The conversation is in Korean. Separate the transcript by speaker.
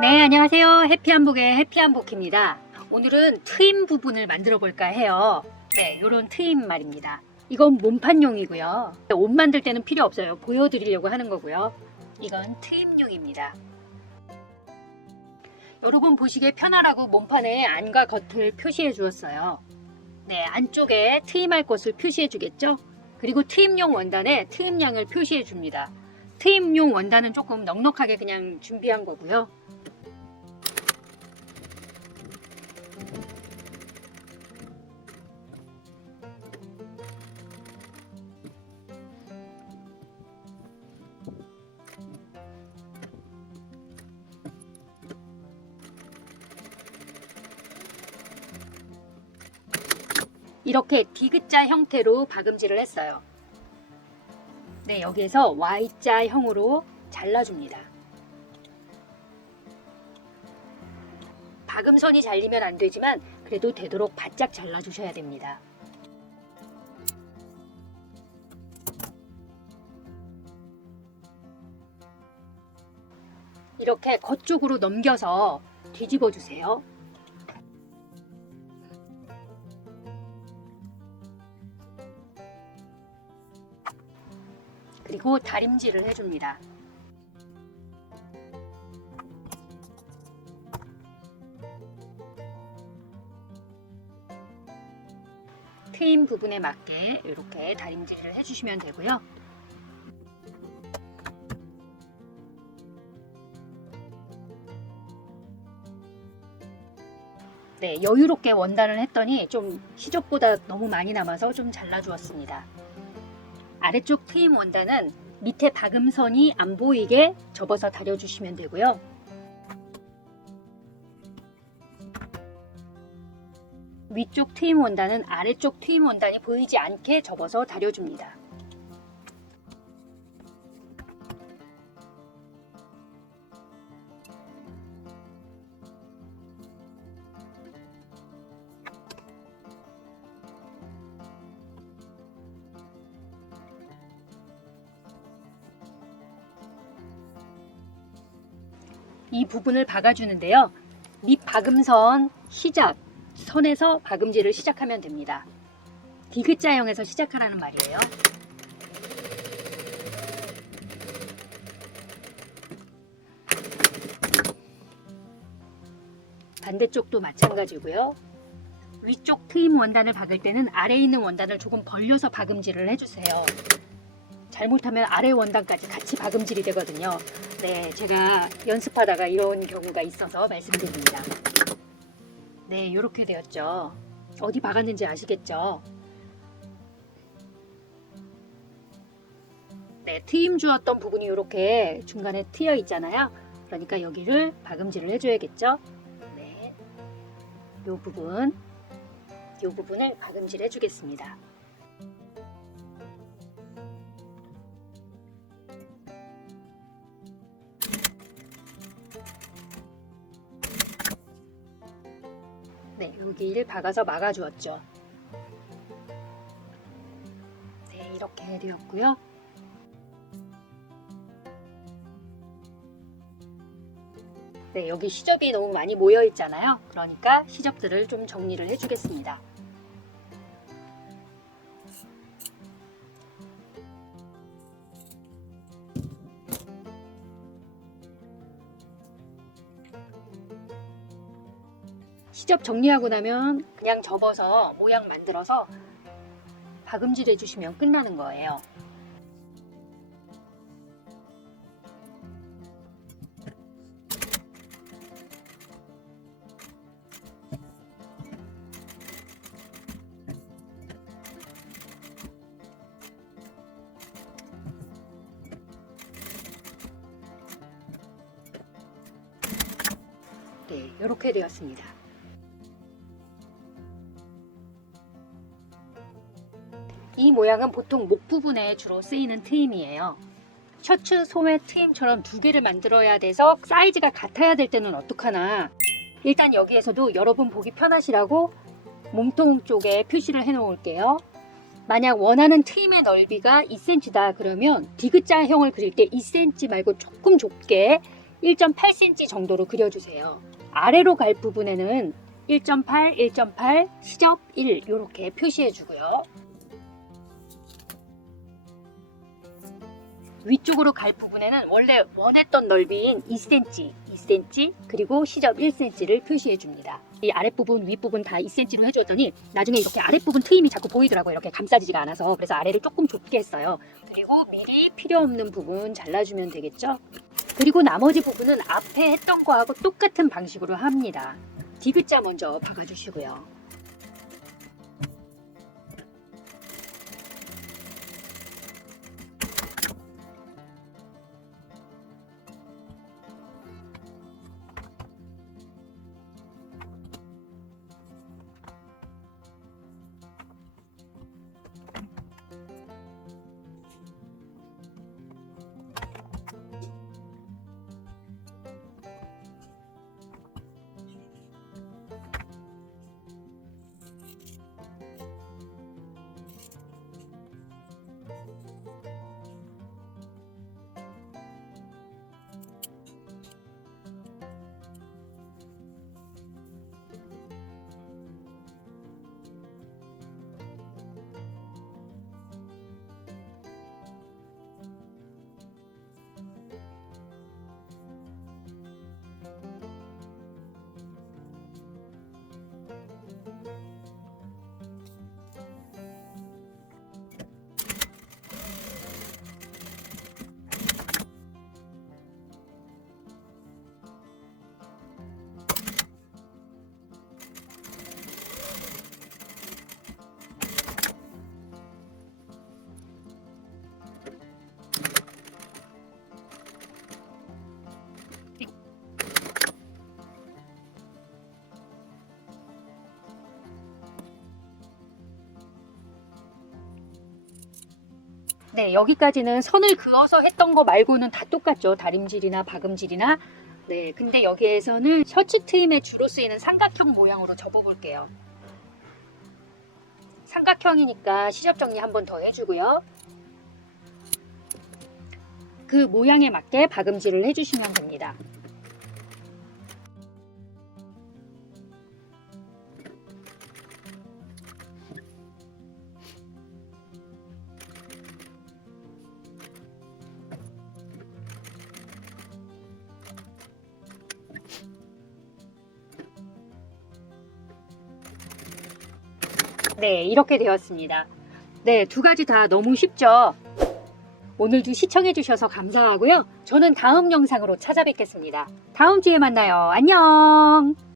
Speaker 1: 네, 안녕하세요. 해피한복의 해피한복입니다. 오늘은 트임 부분을 만들어 볼까 해요. 네, 요런 트임 말입니다. 이건 몸판용이고요. 옷 만들 때는 필요 없어요. 보여드리려고 하는 거고요. 이건 트임용입니다. 여러분 보시기에 편하라고 몸판에 안과 겉을 표시해 주었어요. 네, 안쪽에 트임할 것을 표시해 주겠죠? 그리고 트임용 원단에 트임량을 표시해 줍니다. 트임용 원단은 조금 넉넉하게 그냥 준비한 거고요. 이렇게 디귿자 형태로 박음질을 했어요. 네, 여기에서 Y자형으로 잘라줍니다. 박음선이 잘리면 안 되지만 그래도 되도록 바짝 잘라주셔야 됩니다. 이렇게 겉쪽으로 넘겨서 뒤집어 주세요. 그리고 다림질을 해줍니다. 트임 부분에 맞게 이렇게 다림질을 해주시면 되고요. 네, 여유롭게 원단을 했더니 좀 시접보다 너무 많이 남아서 좀 잘라주었습니다. 아래쪽 트임 원단은 밑에 박음선이 안 보이게 접어서 다려주시면 되고요. 위쪽 트임 원단은 아래쪽 트임 원단이 보이지 않게 접어서 다려줍니다. 이 부분을 박아주는데요. 밑 박음선 시작, 선에서 박음질을 시작하면 됩니다. 디귿자형에서 시작하라는 말이에요. 반대쪽도 마찬가지고요. 위쪽 트임 원단을 박을 때는 아래에 있는 원단을 조금 벌려서 박음질을 해주세요. 잘못하면 아래 원단까지 같이 박음질이 되거든요. 네, 제가 연습하다가 이런 경우가 있어서 말씀드립니다. 네, 이렇게 되었죠. 어디 박았는지 아시겠죠? 네, 트임 주었던 부분이 이렇게 중간에 트여 있잖아요. 그러니까 여기를 박음질을 해줘야겠죠? 네, 이 부분, 이 부분을 박음질 해주겠습니다. 네, 여기를 박아서 막아주었죠. 네, 이렇게 되었고요. 네, 여기 시접이 너무 많이 모여 있잖아요. 그러니까 시접들을 좀 정리를 해주겠습니다. 시접 정리하고 나면 그냥 접어서 모양 만들어서 박음질 해주시면 끝나는 거예요. 네, 이렇게 되었습니다. 이 모양은 보통 목 부분에 주로 쓰이는 트임이에요. 셔츠 소매 트임처럼 두 개를 만들어야 돼서 사이즈가 같아야 될 때는 어떡하나. 일단 여기에서도 여러분 보기 편하시라고 몸통 쪽에 표시를 해 놓을게요. 만약 원하는 트임의 넓이가 2cm다 그러면 디귿자형을 그릴 때 2cm 말고 조금 좁게 1.8cm 정도로 그려주세요. 아래로 갈 부분에는 1.8, 1.8, 시접 1 이렇게 표시해 주고요. 위쪽으로 갈 부분에는 원래 원했던 넓이인 2cm, 2cm 그리고 시접 1cm를 표시해 줍니다. 이 아랫부분, 윗부분 다 2cm로 해줬더니 나중에 이렇게 아랫부분 트임이 자꾸 보이더라고요. 이렇게 감싸지지가 않아서 그래서 아래를 조금 좁게 했어요. 그리고 미리 필요 없는 부분 잘라주면 되겠죠. 그리고 나머지 부분은 앞에 했던 거하고 똑같은 방식으로 합니다. 디귿자 먼저 박아주시고요. 네, 여기까지는 선을 그어서 했던 거 말고는 다 똑같죠. 다림질이나 박음질이나. 네, 근데 여기에서는 셔츠 트임에 주로 쓰이는 삼각형 모양으로 접어볼게요. 삼각형이니까 시접 정리 한 번 더 해주고요. 그 모양에 맞게 박음질을 해주시면 됩니다. 네, 이렇게 되었습니다. 네, 두 가지 다 너무 쉽죠? 오늘도 시청해주셔서 감사하고요. 저는 다음 영상으로 찾아뵙겠습니다. 다음 주에 만나요. 안녕!